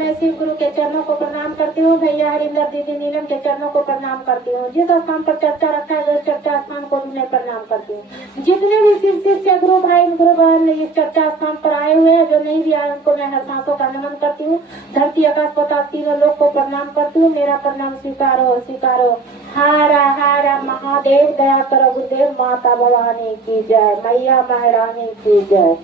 मैं शिव गुरु के चरणों को प्रणाम करती हूँ। भैया हरिंदर, दीदी नीलम के चरणों को प्रणाम करती हूँ। जिस स्थान पर चर्चा रखा है उस चर्चा स्थान को भी मैं प्रणाम करती हूँ। जितने भी शिव शिष्य गुरु भाई गुरु बहन इस चर्चा स्थान पर आए हुए हैं, जो नहीं भी आए उनको मैं हर सांसों का नमन करती हूँ। धरती आकाश पताल तीनों लोग को प्रणाम करती हूँ। मेरा प्रणाम स्वीकारो स्वीकारो। हारा हारा महादेव, दया करो गुरुदेव, माता भवानी की जय, मैया महारानी की जय।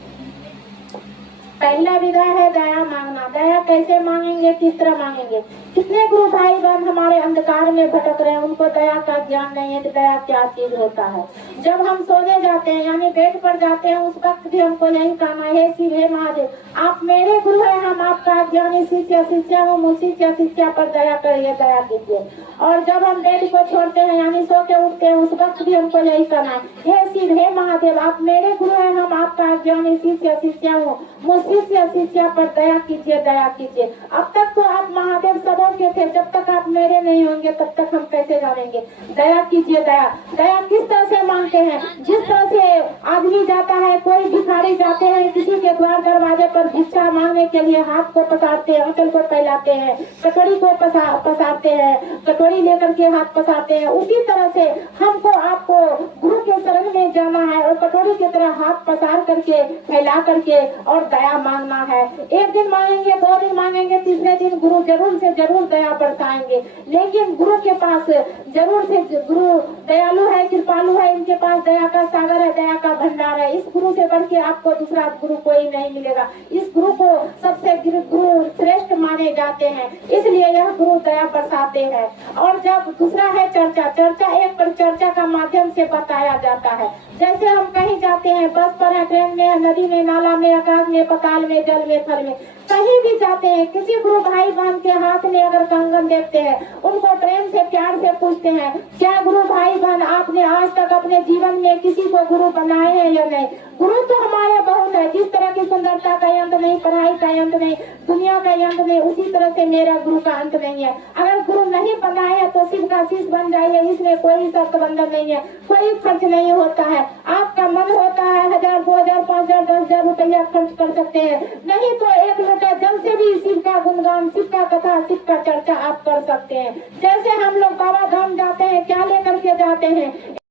पहला विधा है दया मांगना। दया कैसे मांगेंगे, किस तरह मांगेंगे? कितने गुरु भाई बहन हमारे अंधकार में भटक रहे हैं, उनको दया का ज्ञान नहीं है कि दया क्या चीज होता है। जब हम सोने जाते हैं यानी बेड पर जाते हैं, उस वक्त भी हमको यही कहना है, शिव हे महादेव, आप मेरे गुरु हैं, हम आपका ज्ञानी शिष्य शिष्या हूँ, मुझी शिष्या पर दया करिए, दया कीजिए। और जब हम बेड को छोड़ते हैं यानी सो के उठते हैं, उस वक्त भी हमको यही कहना है, हे शिव हे महादेव, आप मेरे गुरु हैं, हम आपका ज्ञानी शिष्य शिष्या हूँ, मुझ शिष्य शिष्या पर दया कीजिए, दया कीजिए। अब तक तो आप महादेव सबों के थे, जब तक आप मेरे नहीं होंगे तब तक हम कैसे जानेंगे? दया कीजिए, दया। दया किस तरह से मांगते हैं? जिस तरह से आदमी जाता है, कोई भिखारी जाते हैं किसी के द्वार दरवाजे पर भिक्षा मांगने के लिए, हाथ को पसारते हैं, अंचल को फैलाते हैं, कटोरी को पसारते हैं, कटोरी लेकर के हाथ पसारते हैं, उसी तरह से हमको आपको गुरु के शरण में जाना है और कटोरी की तरह हाथ पसार करके, फैला करके और दया मांगना है। एक दिन मांगेंगे, 2 दिन मांगेंगे, तीसरे दिन गुरु जरूर से जरूर दया बरसाएंगे। लेकिन गुरु के पास जरूर से गुरु दयालु है, कृपालु है, इनके पास दया का सागर है, दया का भंडार है। इस गुरु से बढ़ के आपको दूसरा गुरु कोई नहीं मिलेगा। इस गुरु को सबसे गुरु श्रेष्ठ माने जाते हैं, इसलिए यह गुरु दया बरसाते हैं। और जब दूसरा है चर्चा। चर्चा एक परिचर्चा का माध्यम से बताया जाता है। जैसे हम कहीं जाते हैं, बस पर है, ट्रेन में है, नदी में, नाला में, आकाश में, पताल में, जल में, थल में, कहीं भी जाते हैं, किसी गुरु भाई बहन के हाथ में अगर कंगन देखते हैं, उनको प्रेम से प्यार से पूछते हैं, क्या गुरु भाई बहन आपने आज तक अपने जीवन में किसी को गुरु बनाए हैं या नहीं? गुरु तो हमारे बहुत है। जिस तरह की सुंदरता का अंत नहीं, पढ़ाई का अंत नहीं, दुनिया का अंत नहीं, उसी तरह से मेरा गुरु का अंत नहीं है। अगर गुरु नहीं बनाए हैं तो शिव का शिष्य बन जाइए, इसमें कोई शर्त बंधन नहीं है, कोई खर्च नहीं होता है। आपका मन होता है 1000, 2000, 5000, 10,000 रुपया खर्च कर सकते हैं, नहीं तो 1 लोटा जल से भी शिव का गुणगान, शिव का कथा, शिव का चर्चा आप कर सकते हैं। जैसे हम लोग बाबा धाम जाते हैं, क्या लेकर के जाते हैं?